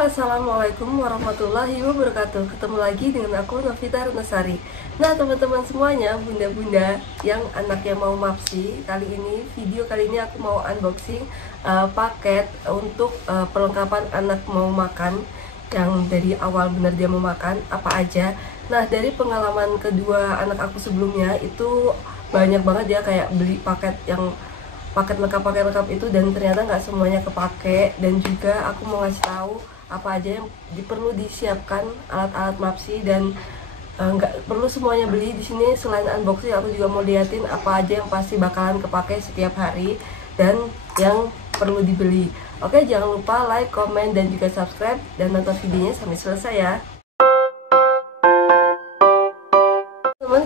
Assalamualaikum warahmatullahi wabarakatuh. Ketemu lagi dengan aku Novita Runasari. Nah teman-teman semuanya, bunda-bunda yang anaknya mau MAPSI, video kali ini aku mau unboxing paket untuk perlengkapan anak mau makan, yang dari awal benar dia mau makan apa aja. Nah dari pengalaman kedua anak aku sebelumnya itu banyak banget dia kayak beli paket paket lengkap itu, dan ternyata nggak semuanya kepake. Dan juga aku mau ngasih tahu apa aja yang perlu disiapkan alat-alat MAPSI, dan nggak perlu semuanya beli di sini. Selain unboxing, aku juga mau liatin apa aja yang pasti bakalan kepake setiap hari dan yang perlu dibeli. Oke, jangan lupa like, komen, dan juga subscribe, dan nonton videonya sampai selesai ya.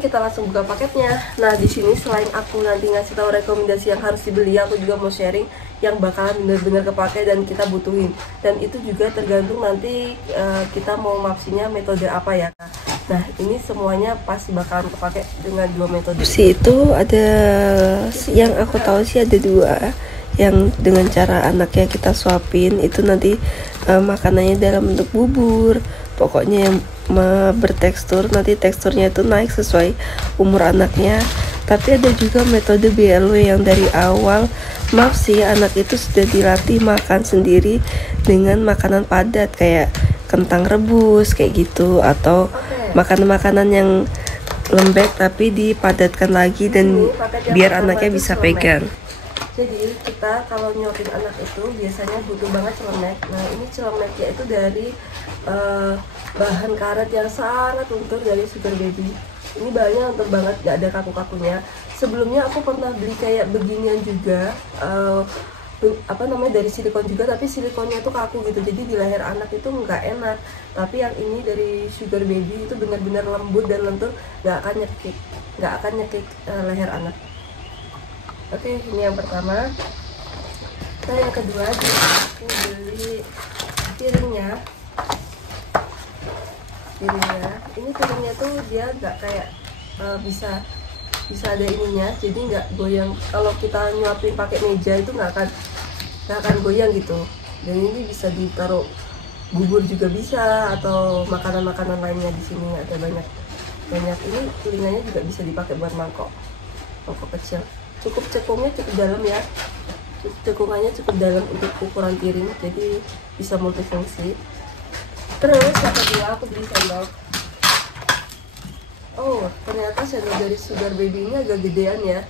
Kita langsung buka paketnya. Nah di sini selain aku nanti ngasih tahu rekomendasi yang harus dibeli, aku juga mau sharing yang bakalan benar-benar kepake dan kita butuhin. Dan itu juga tergantung nanti kita mau MAPSInya metode apa ya. Nah ini semuanya pasti bakalan kepake dengan dua metode. Itu ada yang aku tahu sih ada dua, yang dengan cara anaknya kita suapin itu nanti makanannya dalam bentuk bubur, pokoknya yang bertekstur, nanti teksturnya itu naik sesuai umur anaknya. Tapi ada juga metode BLW yang dari awal MAPSI anak itu sudah dilatih makan sendiri dengan makanan padat kayak kentang rebus kayak gitu, atau makanan-makanan yang lembek tapi dipadatkan lagi dan biar anaknya bisa pegang. Jadi kita kalau nyuapin anak itu biasanya butuh banget celemek. Nah ini celemeknya itu dari bahan karet yang sangat lentur dari Sugar Baby. Ini bahannya lentur banget, gak ada kaku-kakunya. Sebelumnya aku pernah beli kayak beginian juga, dari silikon juga, tapi silikonnya tuh kaku gitu, jadi di leher anak itu nggak enak. Tapi yang ini dari Sugar Baby itu benar-benar lembut dan lentur, nggak akan nyekik leher anak. Oke, ini yang pertama. Nah yang kedua, aku beli piringnya. Ini piringnya tuh dia nggak kayak bisa ada ininya, jadi nggak goyang. Kalau kita nyuapin pakai meja itu nggak akan goyang gitu. Dan ini bisa ditaruh bubur juga bisa, atau makanan-makanan lainnya. Di sini ada banyak. Ini piringannya juga bisa dipakai buat mangkok kecil. Cukup cekungnya cukup dalam ya, cekungannya cukup dalam untuk ukuran piring, jadi bisa multifungsi. Terus yang kedua aku beli sendok. Oh ternyata sendok dari Sugar Baby ini agak gedean ya,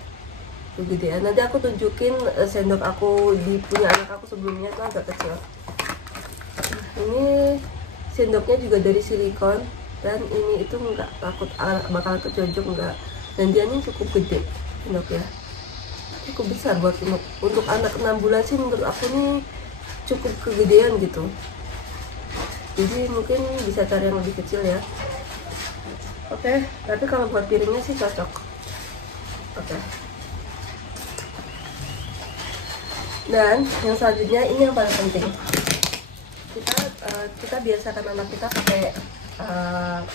Nanti aku tunjukin sendok aku punya anak aku sebelumnya itu agak kecil. Ini sendoknya juga dari silikon, dan ini itu nggak takut bakal kecocok, enggak. Dan dia ini cukup gede sendoknya, cukup besar buat untuk anak 6 bulan sih. Menurut aku nih cukup kegedean gitu, jadi mungkin bisa cari yang lebih kecil ya. Oke, tapi kalau buat piringnya sih cocok. Oke. Dan yang selanjutnya ini yang paling penting, kita biasakan anak kita pakai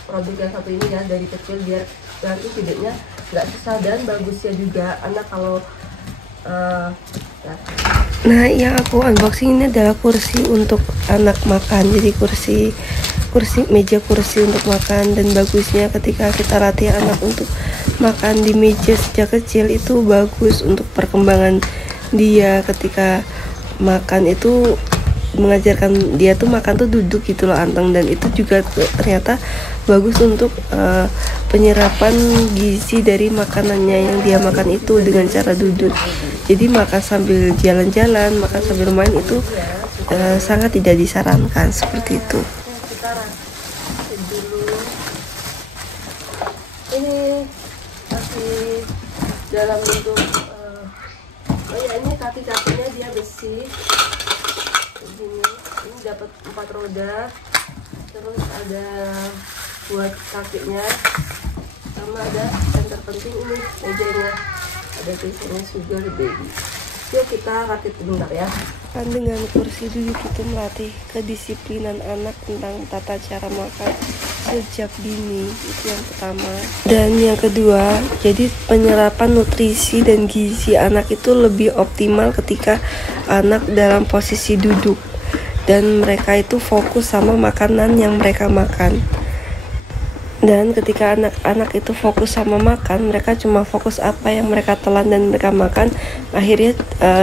produk yang satu ini ya dari kecil, biar nanti tidaknya nggak susah dan bagusnya juga anak kalau Nah yang aku unboxing ini adalah kursi untuk anak makan. Jadi meja kursi untuk makan, dan bagusnya ketika kita latih anak untuk makan di meja sejak kecil itu bagus untuk perkembangan dia. Ketika makan itu mengajarkan dia tuh makan tuh duduk gitu loh, anteng, dan itu juga ternyata bagus untuk penyerapan gizi dari makanannya yang dia makan itu dengan cara duduk. Jadi makan sambil jalan-jalan, makan sambil main itu sangat tidak disarankan seperti itu. Kita rasain dulu. Ini masih dalam bentuk ini kaki-kakinya dia besi. Ini dapat 4 roda, terus ada buat kakinya, sama ada yang terpenting ini mejanya, ada tulisannya Sugar Baby. Yuk kita rakit bentar ya. Kan dengan kursi duduk itu melatih kedisiplinan anak tentang tata cara makan sejak dini, itu yang pertama. Dan yang kedua, jadi penyerapan nutrisi dan gizi anak itu lebih optimal ketika anak dalam posisi duduk. dan mereka itu fokus sama makanan yang mereka makan. Dan ketika anak-anak itu fokus sama makan, mereka cuma fokus apa yang mereka telan dan mereka makan, akhirnya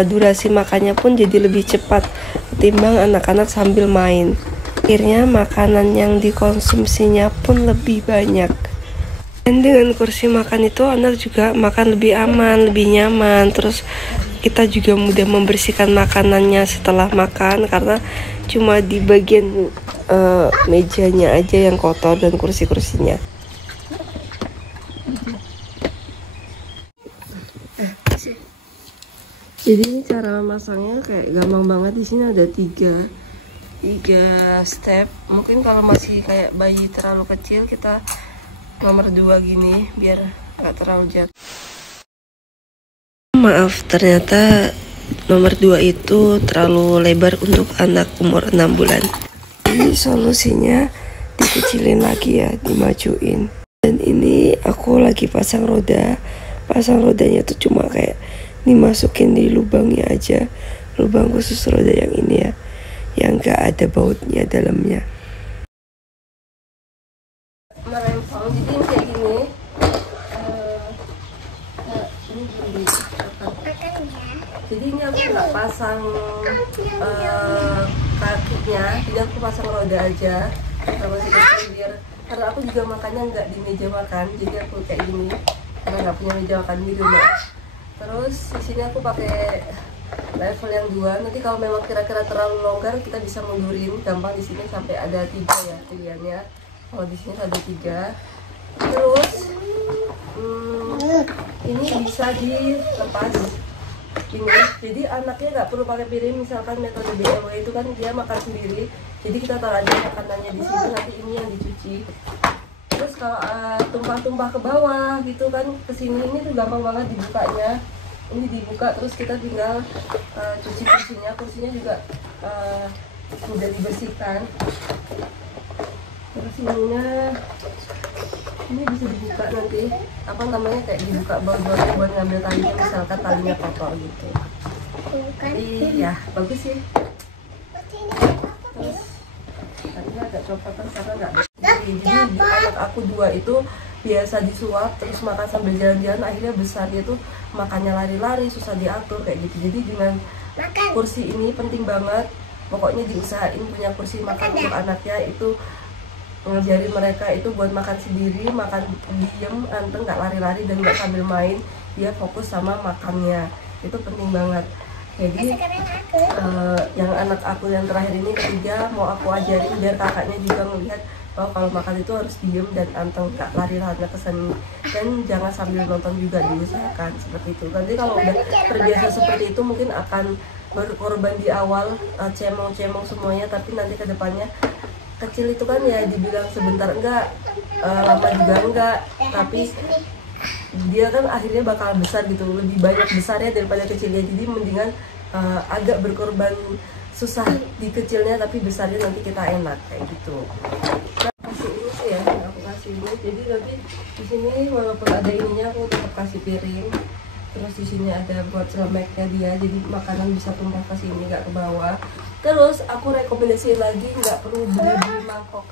durasi makannya pun jadi lebih cepat ketimbang anak-anak sambil main. Akhirnya makanan yang dikonsumsinya pun lebih banyak. Dan dengan kursi makan itu anak juga makan lebih aman, lebih nyaman. Terus kita juga mudah membersihkan makanannya setelah makan, karena cuma di bagian mejanya aja yang kotor dan kursi-kursinya. Jadi ini cara masangnya kayak gampang banget. Di sini ada tiga step. Mungkin kalau masih kayak bayi terlalu kecil, kita nomor 2 gini biar gak terlalu jatuh. Maaf, ternyata nomor 2 itu terlalu lebar untuk anak umur 6 bulan. Jadi solusinya dikecilin lagi ya, dimajuin. Dan ini aku lagi pasang roda. Pasang rodanya tuh cuma kayak dimasukin di lubangnya aja, lubang khusus roda yang ini ya, yang gak ada bautnya dalamnya. Merempang, jadi ini kayak gini. Jadi ini aku nggak pasang kakinya, jadi aku pasang roda aja sama si kecil, biar karena aku juga makannya nggak di meja makan, jadi aku kayak gini karena nggak punya meja makan di rumah. Terus di sini aku pakai level yang 2. Nanti kalau memang kira-kira terlalu longgar, kita bisa mundurin gampang. Di sini sampai ada 3 ya pilihannya. Kalau di sini ada 3. Terus ini bisa dilepas ini, jadi anaknya nggak perlu pakai piring. Misalkan metode BLW itu kan dia makan sendiri, jadi kita taruh aja makanannya di sini, nanti ini yang dicuci. Terus kalau tumpah-tumpah ke bawah gitu kan, ke sini ini tuh gampang banget dibukanya. Ini dibuka, terus kita tinggal cuci kursinya juga mudah dibersihkan. Terus ini bisa dibuka nanti, apa namanya, kayak dibuka baut-bautnya buat ngambil talinya, misalkan talinya kotor gitu. Iya, bagus sih. Terus tadinya agak copotan karena nggak. Jadi anak aku 2 itu biasa disuap terus makan sambil jalan-jalan, akhirnya besarnya tuh makannya lari-lari, susah diatur kayak gitu. Jadi dengan kursi ini penting banget, pokoknya diusahain punya kursi makan untuk anaknya. Itu ngajarin mereka itu buat makan sendiri, makan diem, anteng, nggak lari-lari dan nggak sambil main, dia fokus sama makannya. Itu penting banget. Jadi yang anak aku yang terakhir ini, ketiga, mau aku ajarin biar kakaknya juga melihat bahwa kalau makan itu harus diem dan anteng, nggak lari-lari kesini, dan jangan sambil nonton juga, diusahakan seperti itu. Nanti kalau udah terbiasa seperti itu mungkin akan berkorban di awal, cemong-cemong semuanya, tapi nanti kedepannya kecil itu kan ya dibilang sebentar enggak, lama juga enggak, tapi dia kan akhirnya bakal besar gitu, lebih banyak besarnya daripada kecilnya. Jadi mendingan agak berkorban susah di kecilnya, tapi besarnya nanti kita enak kayak gitu. Nah, kasih ini sih ya, aku kasih ini. Jadi nanti di sini walaupun ada ininya, aku tetap kasih piring. Terus di sini ada buat celemeknya dia, jadi makanan bisa tumpah ke sini, nggak ke bawah. Terus aku rekomendasiin lagi, nggak perlu beli mangkok.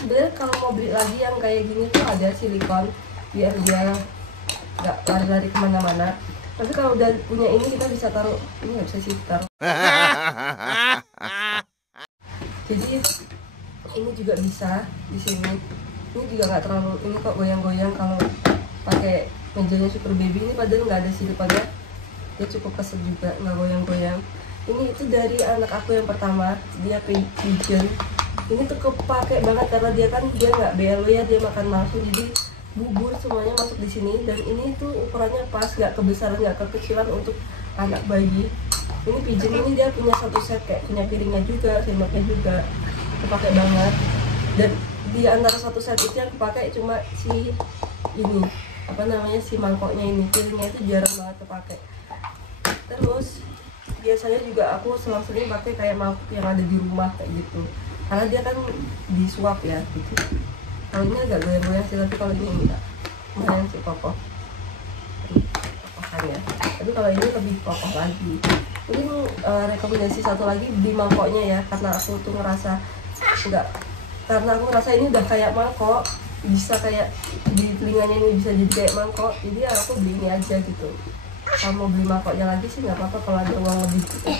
Sebenarnya kalau mau beli lagi yang kayak gini tuh ada silikon, biar dia nggak lari-lari kemana-mana. Tapi kalau udah punya ini, kita bisa taruh ini, nggak bisa sih taruh. Jadi ini juga bisa di sini. Ini juga nggak terlalu ini kok, goyang-goyang kalau pakai mejanya Super Baby ini, padahal nggak ada silikonnya, dia cukup keset juga, nggak goyang-goyang. Ini itu dari anak aku yang pertama, dia pigeon. Ini tuh kepake banget karena dia kan dia nggak BLW ya, dia makan langsung, jadi bubur semuanya masuk di sini. Dan ini tuh ukurannya pas, nggak kebesaran nggak kekecilan untuk anak bayi. Ini pigeon ini dia punya satu set, kayak punya piringnya juga, sendoknya juga, kepake banget. Dan di antara satu set itu yang kepake cuma si ini, apa namanya, si mangkoknya ini, piringnya itu jarang banget kepake. Terus biasanya juga aku selang-seling pakai kayak mangkok yang ada di rumah kayak gitu, karena dia kan disuap ya gitu. Kalau ini agak goyang-goyang sih, tapi kalau ini enggak, lumayan sih kokoh, kokohan ya. Tapi kalau ini lebih kokoh lagi. Mungkin rekomendasi satu lagi beli mangkoknya ya, karena aku tuh ngerasa enggak, karena aku ngerasa ini udah kayak mangkok, bisa kayak di telinganya ini bisa jadi kayak mangkok, jadi ya aku beli ini aja gitu. Kalau mau beli mangkoknya lagi sih nggak apa-apa kalau ada uang lebih gitu.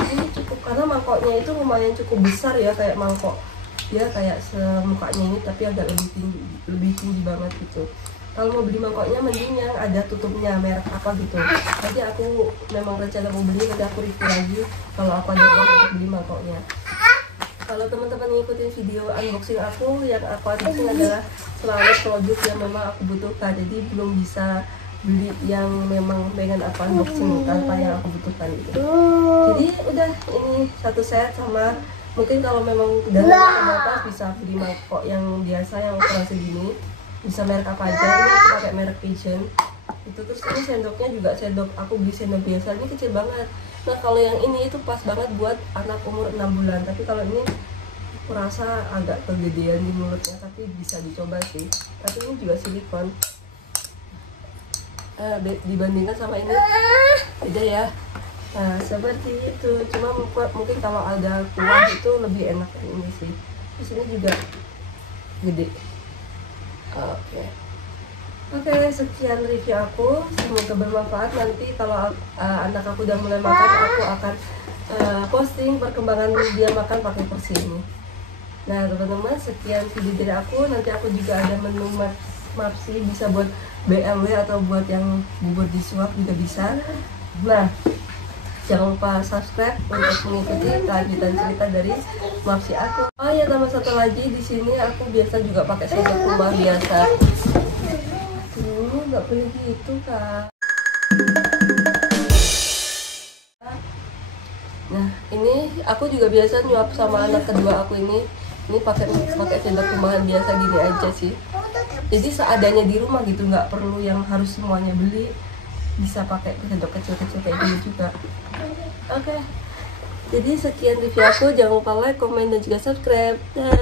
Ini cukup, karena mangkoknya itu lumayan cukup besar ya, kayak mangkok dia kayak semukanya ini tapi agak lebih tinggi banget gitu. Kalau mau beli mangkoknya mending yang ada tutupnya, merek apa gitu. Nanti aku memang rencana mau beli, nanti aku review lagi kalau aku ada uang untuk beli mangkoknya. Kalau teman-teman ngikutin video unboxing aku, yang aku unboxing adalah selalu produk yang memang aku butuhkan. Jadi belum bisa beli yang memang pengen aku unboxing tanpa yang aku butuhkan gitu. Jadi udah, ini satu set, sama mungkin kalau memang dana terbatas bisa beli mangkok yang biasa yang ukuran segini, bisa merek apa aja. Ini aku pakai merek Pigeon itu. Terus ini sendoknya juga sendok, aku beli sendok biasa, ini kecil banget. Nah kalau yang ini itu pas banget buat anak umur 6 bulan, tapi kalau ini aku rasa agak kegedean di mulutnya, tapi bisa dicoba sih. Tapi ini juga silikon, dibandingkan sama ini beda ya. Nah seperti itu, cuma mungkin kalau ada kuah itu lebih enak ini sih. Terus ini juga gede. Oke, sekian review aku, semoga bermanfaat. Nanti kalau anak aku udah mulai makan, aku akan posting perkembangan dia makan pakai kursi ini. Nah teman-teman, sekian video dari aku. Nanti aku juga ada menu mapsi, bisa buat BLW atau buat yang bubur disuap juga bisa. Nah jangan lupa subscribe untuk mengikuti kelanjutan cerita dari mapsi aku. Oh ya, tambah satu lagi, di sini aku biasa juga pakai sendok rumah biasa. Nggak boleh gitu kak. Nah ini aku juga biasa nyuap sama anak kedua aku ini pakai sendok rumahan biasa gini aja sih. Jadi seadanya di rumah gitu, nggak perlu yang harus semuanya beli, bisa pakai sendok kecil-kecil kayak gini juga. Oke, jadi sekian review aku. Jangan lupa like, komen, dan juga subscribe. Dah.